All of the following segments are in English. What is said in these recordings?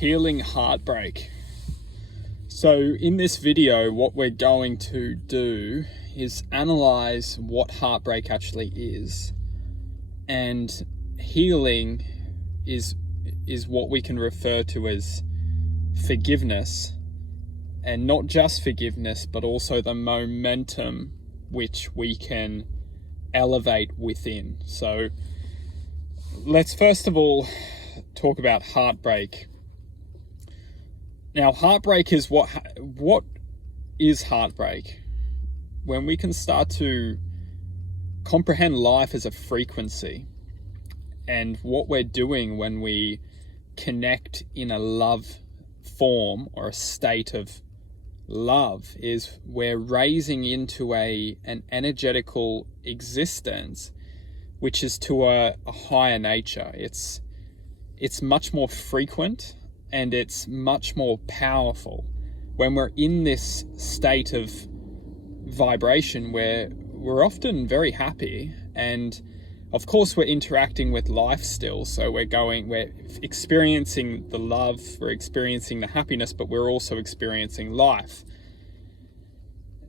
Healing heartbreak. So in this video, what we're going to do is analyze what heartbreak actually is. And healing is what we can refer to as forgiveness. And not just forgiveness, but also the momentum which we can elevate within. So let's first of all talk about heartbreak. Now, heartbreak is what is heartbreak? When we can start to comprehend life as a frequency, and what we're doing when we connect in a love form or a state of love is we're raising into an energetical existence which is to a higher nature. It's much more frequent and it's much more powerful. When we're in this state of vibration where we're often very happy, and of course we're interacting with life still, so we're experiencing the love, we're experiencing the happiness, but we're also experiencing life.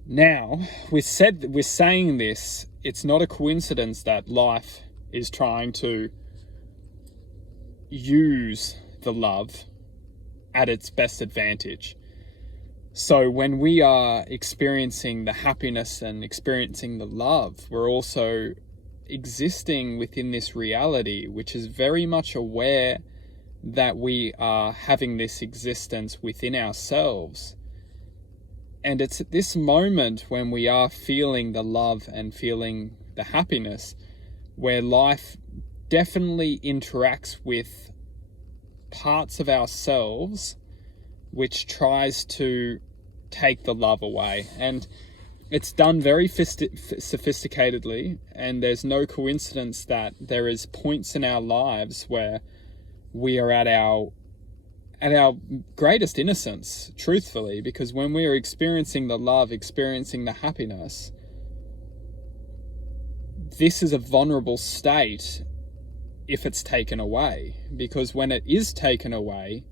Now, we're saying this, it's not a coincidence that life is trying to use the love at its best advantage. So when we are experiencing the happiness and experiencing the love, we're also existing within this reality, which is very much aware that we are having this existence within ourselves. And it's at this moment when we are feeling the love and feeling the happiness where life definitely interacts with parts of ourselves which tries to take the love away. And it's done very sophisticatedly, and there's no coincidence that there is points in our lives where we are at our greatest innocence, truthfully, because when we are experiencing the love, experiencing the happiness, this is a vulnerable state if it's taken away, because when it is taken away,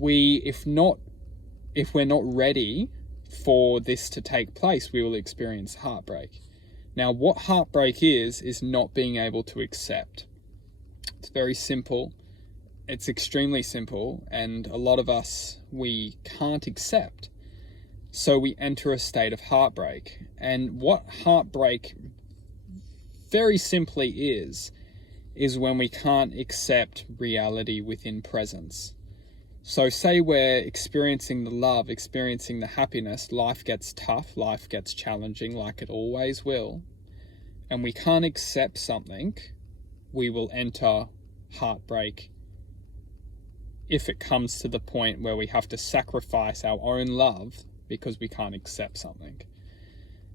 if we're not ready for this to take place, we will experience heartbreak. Now, what heartbreak is not being able to accept. It's very simple. It's extremely simple, and a lot of us, we can't accept. So we enter a state of heartbreak. And what heartbreak very simply is when we can't accept reality within presence. So say we're experiencing the love, experiencing the happiness, life gets tough, life gets challenging like it always will, and we can't accept something, we will enter heartbreak if it comes to the point where we have to sacrifice our own love because we can't accept something.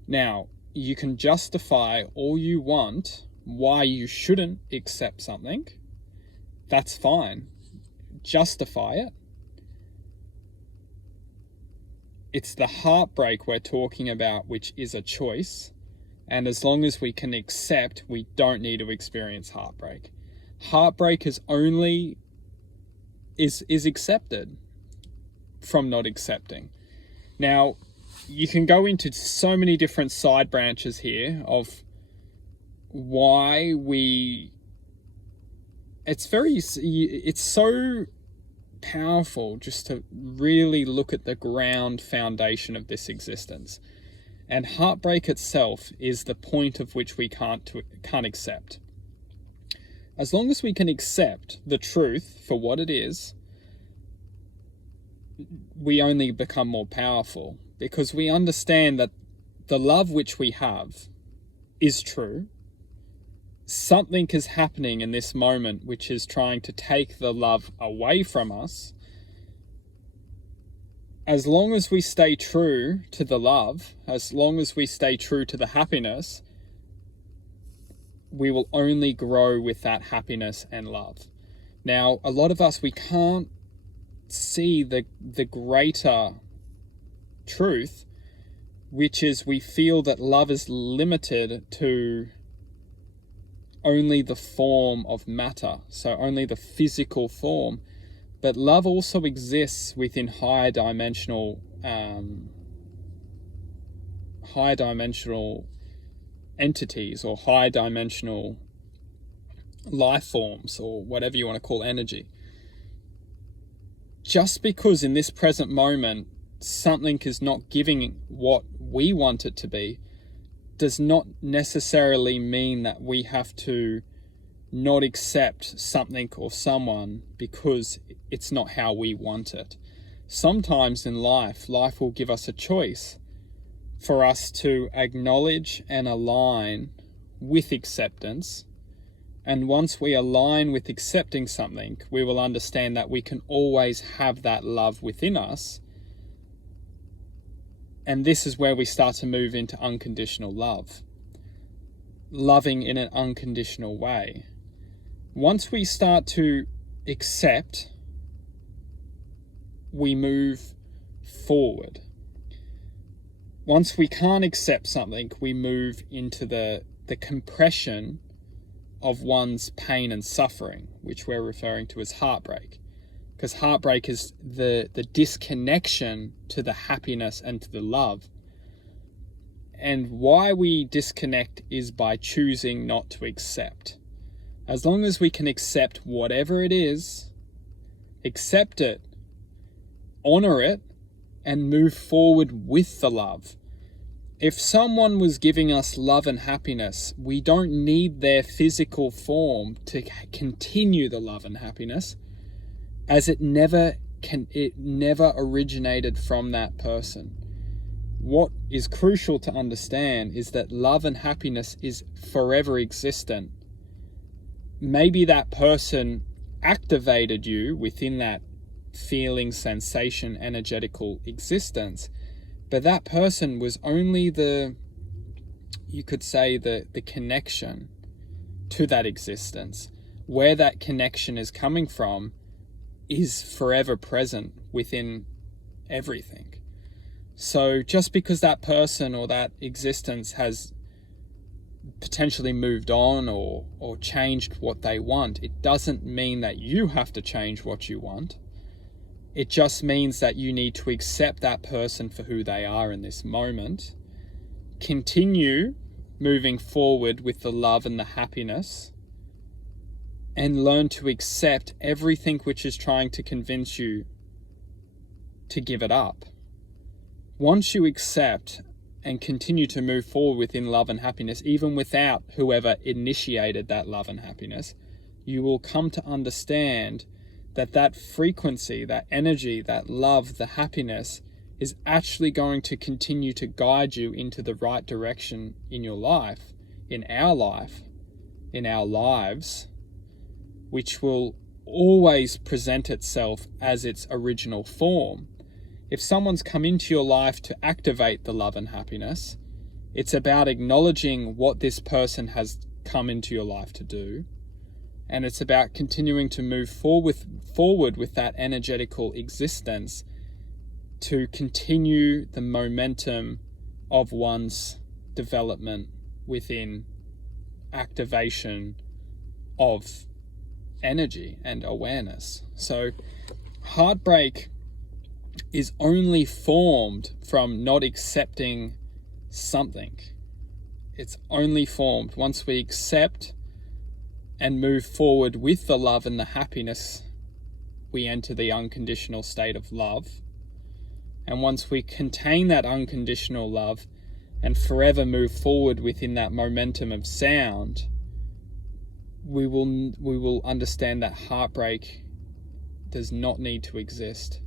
Now, you can justify all you want why you shouldn't accept something. That's fine. Justify it. It's the heartbreak we're talking about, which is a choice. And as long as we can accept, we don't need to experience heartbreak. Heartbreak is accepted from not accepting. Now, you can go into so many different side branches here of why it's so powerful just to really look at the ground foundation of this existence. And heartbreak itself is the point of which we can't accept. As long as we can accept the truth for what it is, we only become more powerful, because we understand that the love which we have is true. Something is happening in this moment which is trying to take the love away from us. As long as we stay true to the love, as long as we stay true to the happiness, we will only grow with that happiness and love. Now, a lot of us, we can't see the greater truth, which is we feel that love is limited to only the form of matter, so only the physical form. But love also exists within higher dimensional entities, or high dimensional life forms, or whatever you want to call energy. Just because in this present moment something is not giving what we want it to be, does not necessarily mean that we have to not accept something or someone because it's not how we want it. Sometimes in life will give us a choice for us to acknowledge and align with acceptance. And once we align with accepting something, we will understand that we can always have that love within us. And this is where we start to move into unconditional love. Loving in an unconditional way. Once we start to accept, we move forward. Once we can't accept something, we move into the compression of one's pain and suffering, which we're referring to as heartbreak. Because heartbreak is the disconnection to the happiness and to the love. And why we disconnect is by choosing not to accept. As long as we can accept whatever it is, accept it, honor it, and move forward with the love. If someone was giving us love and happiness, we don't need their physical form to continue the love and happiness, as it never originated from that person. What is crucial to understand is that love and happiness is forever existent. Maybe that person activated you within that feeling, sensation, energetical existence, but that person was only the connection to that existence. Where that connection is coming from is forever present within everything. So just because that person or that existence has potentially moved on or changed what they want, it doesn't mean that you have to change what you want. It just means that you need to accept that person for who they are in this moment, continue moving forward with the love and the happiness, and learn to accept everything which is trying to convince you to give it up. Once you accept and continue to move forward within love and happiness, even without whoever initiated that love and happiness, you will come to understand that that frequency, that energy, that love, the happiness is actually going to continue to guide you into the right direction in your life, in our lives, which will always present itself as its original form. If someone's come into your life to activate the love and happiness, it's about acknowledging what this person has come into your life to do. And it's about continuing to move forward with that energetical existence to continue the momentum of one's development within activation of energy and awareness. So heartbreak is only formed from not accepting something. It's only formed once we accept and move forward with the love and the happiness. We enter the unconditional state of love. And once we contain that unconditional love and forever move forward within that momentum of sound, we will understand that heartbreak does not need to exist.